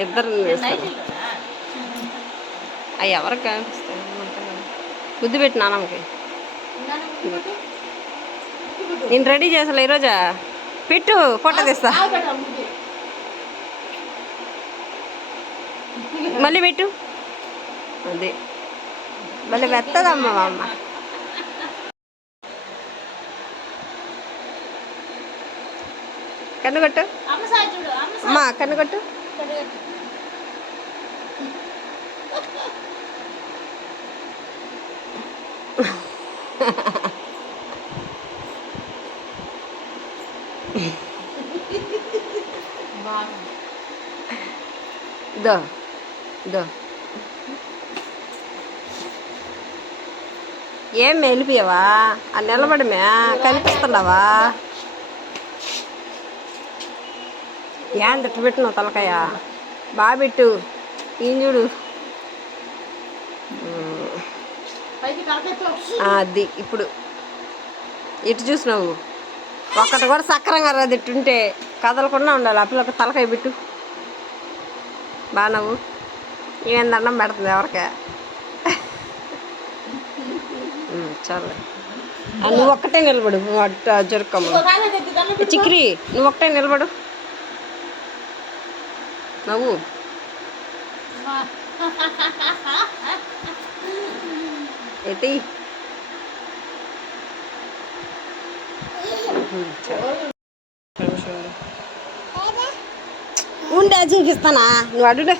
ఇద్దరు అవి ఎవరికి కనిపిస్తాయి బుద్ధి పెట్టి నాన్నమ్మకి నేను రెడీ చేసలే ఈరోజా పెట్టు ఫోటో తీస్తా మళ్ళీ పెట్టు అదే మళ్ళీ వెత్తదమ్మా మా అమ్మ కన్ను కొట్టు అమ్మా కన్ను కొట్టు దో దో ఏం వెళ్ళిపోయావా ఆ నిలబడమే కనిపిస్తున్నావా ఏం తిట్టు పెట్టినావు తలకాయ బాగా పెట్టు ఈయన చూడు అది ఇప్పుడు ఇటు చూసినావు ఒక్కటి కూడా సక్రంగా రాదు ఇట్టుంటే కదలకుండా ఉండాలి ఆ పిల్లకి తలకాయ పెట్టు బాగా నవ్వు ఏం దండం పెడుతుంది ఎవరికే చాలు నువ్వు ఒక్కటే నిలబడు అట్ట జరుకమ్మ చిక్కిరి నువ్వు ఒక్కటే నిలబడు నవ్వు అయితే ఉండే చూపిస్తానా నువ్వు అడుగుడే